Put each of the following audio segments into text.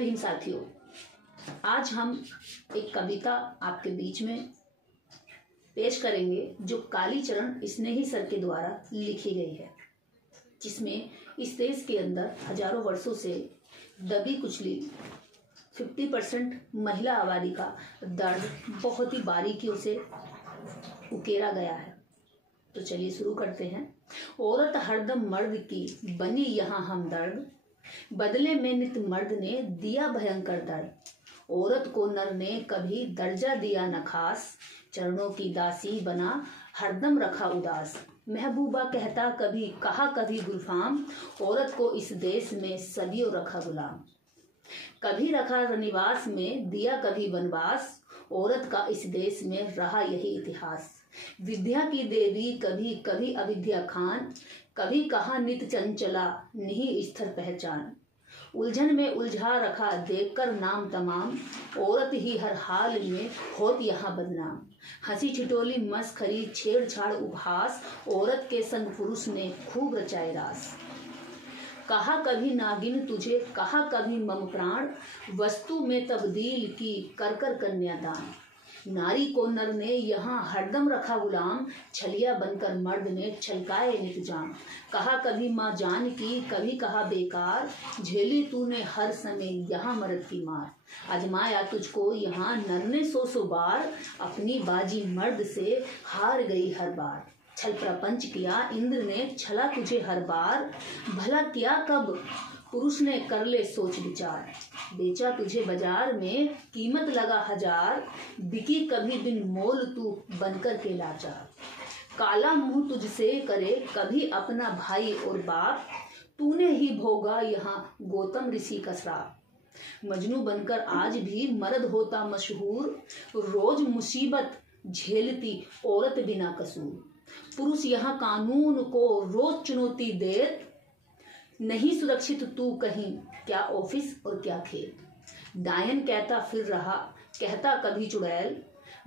भीम साथियों, आज हम एक कविता आपके बीच में पेश करेंगे जो कालीचरण स्नेही सर के द्वारा लिखी गई है, जिसमें इस देश के अंदर हजारों वर्षों से दबी कुचली 50% महिला आबादी का दर्द बहुत ही बारीकियों से उकेरा गया है। तो चलिए शुरू करते हैं। औरत हरदम मर्द की बनी यहाँ हमदर्द, बदले में नित मर्द ने दिया भयंकर दर्द। औरत को नर ने कभी दर्जा दिया न खास, चरणों की दासी बना हरदम रखा उदास। महबूबा कहता कभी कहा कभी गुलफाम, औरत को इस देश में सदियों रखा गुलाम। कभी रखा रनिवास में दिया कभी वनवास, औरत का इस देश में रहा यही इतिहास। विद्या की देवी कभी कभी अविद्या खान, कभी कहा नित चंचला नहीं स्थिर पहचान। उलझन में उलझा रखा देखकर नाम तमाम, औरत ही हर हाल में होत यहाँ बदनाम। हंसी ठिठोली मस्खरी छेड़छाड़ उपहास, औरत के संग पुरुष ने खूब रचाए रास। कहा कभी नागिन तुझे कहा कभी मम प्राण, वस्तु में तब्दील की कर कर कन्यादान। नारी को नर ने यहाँ हरदम रखा गुलाम, छलिया बनकर मर्द ने छलकाए नित जान। कहा कभी माँ जान की कभी कहा बेकार, झेली तूने हर समय यहाँ मर्द की मार। आजमाया तुझको यहाँ नर ने सौ बार, अपनी बाजी मर्द से हार गई हर बार। छल प्रपंच किया इंद्र ने छला तुझे हर बार, भला क्या कब पुरुष ने कर ले सोच विचार। बेचा तुझे बाजार में कीमत लगा हजार, बिकी कभी बिन मोल तू बनकर के लाचार। काला मुंह तुझसे करे कभी अपना भाई और बाप, तूने ही भोगा यहाँ गौतम ऋषि का श्राप। मजनू बनकर आज भी मर्द होता मशहूर, रोज मुसीबत झेलती औरत बिना कसूर। पुरुष यहाँ कानून को रोज चुनौती दे, नहीं सुरक्षित तू कहीं क्या ऑफिस और क्या खेत। डायन कहता फिर रहा कहता कभी चुड़ैल,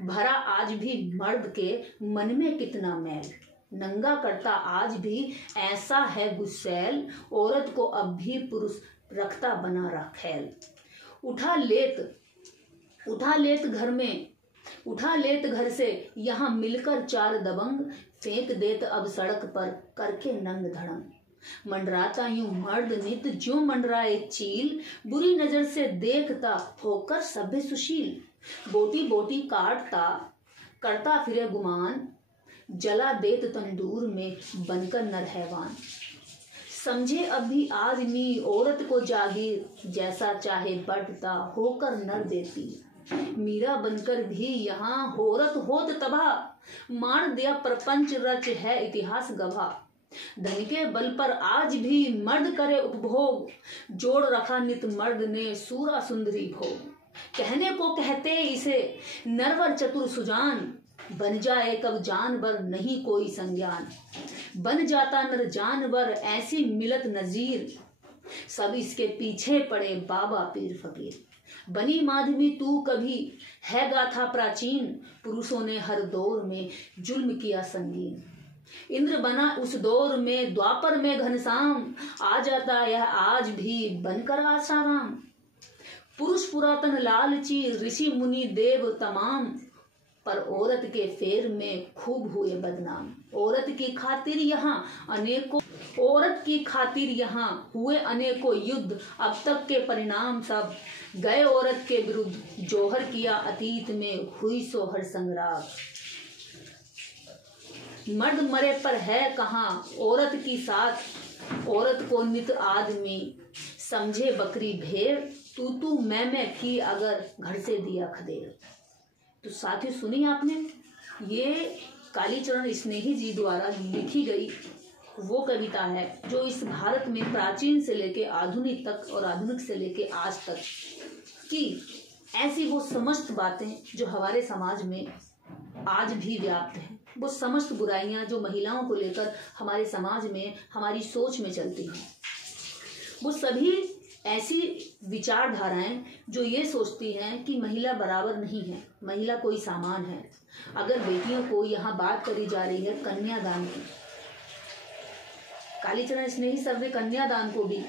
भरा आज भी मर्द के मन में कितना मैल। नंगा करता आज भी ऐसा है गुस्सैल, औरत को अब भी पुरुष रखता बना रखैल। उठा लेत घर से यहाँ मिलकर चार दबंग, फेंक देत अब सड़क पर करके नंग धड़ंग। मंडराता यूं मर्द नित ज्यों मंडराए चील, बुरी नजर से देखता होकर सभ्य सुशील। बोटी बोटी काटता करता फिरे गुमान, जला देत तंदूर में बनकर नर हैवान। समझे अब भी आदमी औरत को जागीर, जैसा चाहे बढ़ता होकर नर देती। मीरा बनकर भी यहाँ औरत होत तबाह, मार दिया प्रपंच रच है इतिहास गवाह। धन के बल पर आज भी मर्द करे उपभोग, जोड़ रखा नित मर्द ने सूरा सुंदरी भोग। कहने को कहते इसे नरवर चतुर सुजान, बन जाए कब जानवर नहीं कोई संज्ञान। बन जाता नर जानवर ऐसी मिलत नजीर, सब इसके पीछे पड़े बाबा पीर फकीर। बनी माधवी तू कभी है गाथा प्राचीन, पुरुषों ने हर दौर में जुल्म किया संगीन। इंद्र बना उस दौर में द्वापर में घनश्याम, आ जाता यह आज भी बनकर आसाराम। पुरुष पुरातन लालची ऋषि मुनि देव तमाम, पर औरत के फेर में खूब हुए बदनाम। औरत की खातिर यहाँ हुए अनेकों युद्ध, अब तक के परिणाम सब गए औरत के विरुद्ध। जोहर किया अतीत में हुई सोहर संग्राम, मर्द मरे पर है कहाँ औरत की साथ। औरत को नित आदमी समझे बकरी भेड़, तू मैं की अगर घर से दिया खदेड़। तो साथियों सुनी आपने, ये कालीचरण स्नेही जी द्वारा लिखी गई वो कविता है जो इस भारत में प्राचीन से लेके आधुनिक तक और आधुनिक से लेके आज तक की ऐसी वो समस्त बातें जो हमारे समाज में आज भी व्याप्त हैं, वो समस्त बुराइयां जो महिलाओं को लेकर हमारे समाज में हमारी सोच में चलती हैं, वो सभी ऐसी विचारधाराएं जो ये सोचती हैं कि महिला बराबर नहीं है, महिला कोई सामान है। अगर बेटियों को यहाँ बात करी जा रही है कन्यादान की, कालीचरण स्नेही सर ने कन्यादान को भी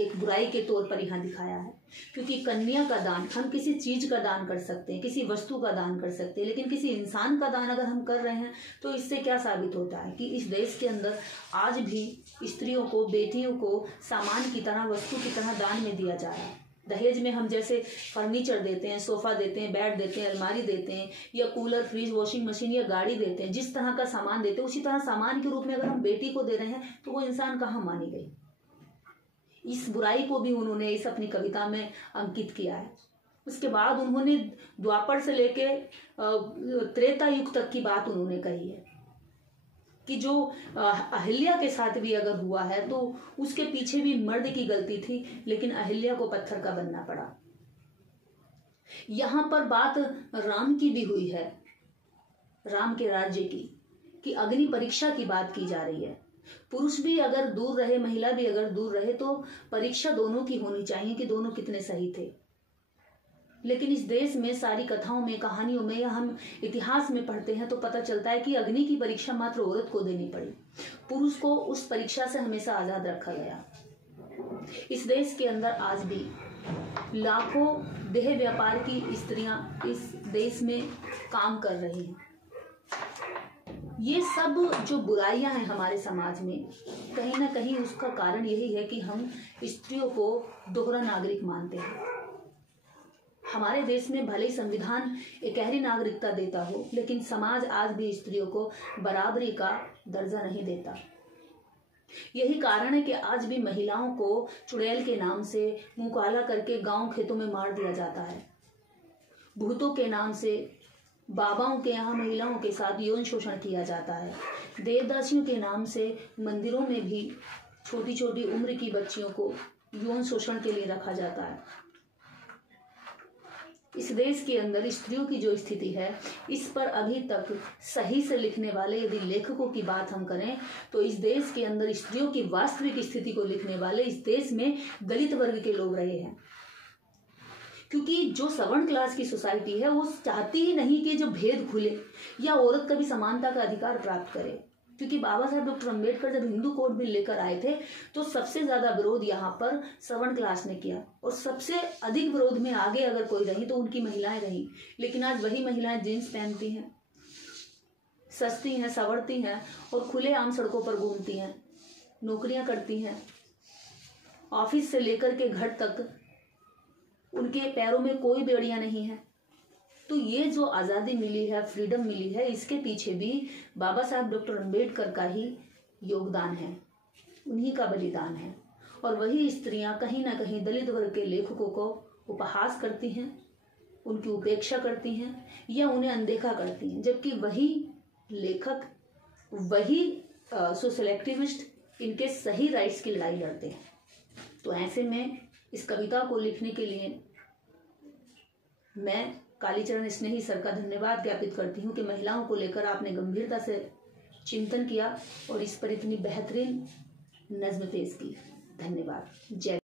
एक बुराई के तौर पर यहाँ दिखाया है। क्योंकि कन्या का दान, हम किसी चीज का दान कर सकते हैं, किसी वस्तु का दान कर सकते हैं, लेकिन किसी इंसान का दान अगर हम कर रहे हैं तो इससे क्या साबित होता है कि इस देश के अंदर आज भी स्त्रियों को, बेटियों को सामान की तरह, वस्तु की तरह दान में दिया जा रहा है। दहेज में हम जैसे फर्नीचर देते हैं, सोफा देते हैं, बेड देते हैं, अलमारी देते हैं, या कूलर, फ्रिज, वॉशिंग मशीन या गाड़ी देते हैं, जिस तरह का सामान देते हैं उसी तरह सामान के रूप में अगर हम बेटी को दे रहे हैं तो वो इंसान कहाँ मानी गई। इस बुराई को भी उन्होंने इस अपनी कविता में अंकित किया है। उसके बाद उन्होंने द्वापर से लेके त्रेता युग तक की बात उन्होंने कही है कि जो अहिल्या के साथ भी अगर हुआ है तो उसके पीछे भी मर्द की गलती थी, लेकिन अहिल्या को पत्थर का बनना पड़ा। यहां पर बात राम की भी हुई है, राम के राज्य की, कि अग्नि परीक्षा की बात की जा रही है। पुरुष भी अगर दूर रहे, महिला भी अगर दूर रहे तो परीक्षा दोनों की होनी चाहिए कि दोनों कितने सही थे। लेकिन इस देश में सारी कथाओं में, कहानियों में, या हम इतिहास में पढ़ते हैं तो पता चलता है कि अग्नि की परीक्षा मात्र औरत को देनी पड़ी, पुरुष को उस परीक्षा से हमेशा आजाद रखा गया। इस देश के अंदर आज भी लाखों देह व्यापार की स्त्रियां इस देश में काम कर रही हैं। ये सब जो बुराइयां हैं हमारे समाज में, कहीं ना कहीं उसका कारण यही है कि हम स्त्रियों को दोहरा नागरिक मानते हैं। हमारे देश में भले ही संविधान एकहरी नागरिकता देता हो, लेकिन समाज आज भी स्त्रियों को बराबरी का दर्जा नहीं देता। यही कारण है कि आज भी महिलाओं को चुड़ैल के नाम से मुंह काला करके गांव खेतों में मार दिया जाता है। भूतों के नाम से बाबाओं के यहाँ महिलाओं के साथ यौन शोषण किया जाता है। देवदासियों के नाम से मंदिरों में भी छोटी छोटी उम्र की बच्चियों को यौन शोषण के लिए रखा जाता है। इस देश के अंदर स्त्रियों की जो स्थिति है, इस पर अभी तक सही से लिखने वाले यदि लेखकों की बात हम करें तो इस देश के अंदर स्त्रियों की वास्तविक स्थिति को लिखने वाले इस देश में दलित वर्ग के लोग रहे हैं। क्योंकि जो सवर्ण क्लास की सोसाइटी है वो चाहती ही नहीं कि जो भेद खुले या औरत कभी समानता का अधिकार प्राप्त करे। क्योंकि बाबा साहब डॉक्टर अम्बेडकर जब हिंदू कोड बिल लेकर आए थे तो सबसे ज्यादा विरोध यहाँ पर सवर्ण क्लास ने किया, और सबसे अधिक विरोध में आगे अगर कोई रही तो उनकी महिलाएं रही। लेकिन आज वही महिलाएं जींस पहनती हैं, सस्ती हैं, संवरती हैं और खुलेआम सड़कों पर घूमती हैं, नौकरियां करती हैं, ऑफिस से लेकर के घर तक उनके पैरों में कोई बेड़ियां नहीं है। तो ये जो आज़ादी मिली है, फ्रीडम मिली है, इसके पीछे भी बाबा साहब डॉक्टर अम्बेडकर का ही योगदान है, उन्हीं का बलिदान है। और वही स्त्रियां कहीं ना कहीं दलित वर्ग के लेखकों को उपहास करती हैं, उनकी उपेक्षा करती हैं या उन्हें अनदेखा करती हैं, जबकि वही लेखक, वही सोशल एक्टिविस्ट इनके सही राइट्स की लड़ाई लड़ते हैं। तो ऐसे में इस कविता को लिखने के लिए मैं कालीचरण स्नेही सर का धन्यवाद ज्ञापित करती हूँ कि महिलाओं को लेकर आपने गंभीरता से चिंतन किया और इस पर इतनी बेहतरीन नज्म पेश की। धन्यवाद। जय